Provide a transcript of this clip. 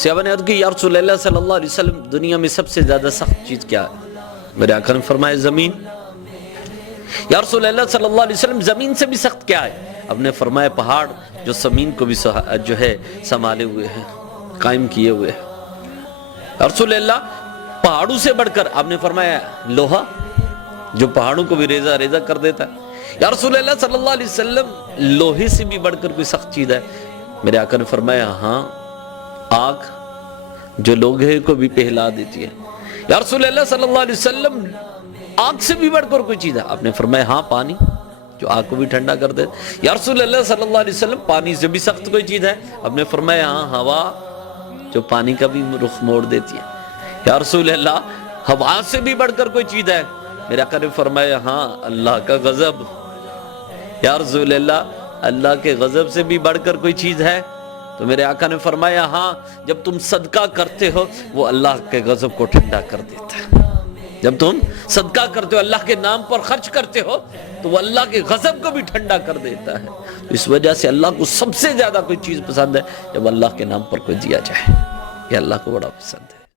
صحابہ نے عرض کی یا رسول اللہ صلی اللہ علیہ وسلم دنیا میں سب سے زیادہ سخت چیز کیا ہے؟ میرے آقا نے فرمایا زمین۔ یا رسول اللہ صلی اللہ علیہ وسلم زمین سے بھی سخت کیا ہے؟ اب نے فرمایا پہاڑ جو زمین کو بھی جو ہے سنبھالے ہوئے ہیں، قائم کیے ہوئے ہیں۔ یا رسول اللہ پہاڑوں سے بڑھ کر آپ نے فرمایا لوہا جو پہاڑوں کو بھی ریزہ ریزہ کر دیتا ہے۔ یا رسول اللہ صلی اللہ علیہ وسلم لوہے سے بھی بڑھ کر کوئی سخت چیز ہے؟ میرے آقا نے فرمایا ہاں، آگ جو لوہے کو بھی پہلا دیتی ہے۔ یا رسول اللہ صلی اللہ علیہ وسلم آگ سے بھی بڑھ کر کوئی چیز ہے؟ آپ نے فرمایا ہاں، پانی جو آگ کو بھی ٹھنڈا کر دے۔ یا رسول اللہ صلی اللہ علیہ وسلم پانی سے بھی سخت کوئی چیز ہے؟ آپ نے فرمایا ہاں، ہوا جو پانی کا بھی رخ موڑ دیتی ہے۔ یا رسول اللہ ہوا سے بھی بڑھ کر کوئی چیز ہے؟ میرے آقا نے فرمایا ہاں، اللہ کا غضب۔ یا رسول اللہ اللہ کے غضب سے بھی بڑھ کر کوئی چیز ہے؟ تو میرے آقا نے فرمایا ہاں، جب تم صدقہ کرتے ہو وہ اللہ کے غضب کو ٹھنڈا کر دیتا ہے۔ جب تم صدقہ کرتے ہو، اللہ کے نام پر خرچ کرتے ہو، تو وہ اللہ کے غضب کو بھی ٹھنڈا کر دیتا ہے۔ اس وجہ سے اللہ کو سب سے زیادہ کوئی چیز پسند ہے جب اللہ کے نام پر کوئی دیا جائے، یہ اللہ کو بڑا پسند ہے۔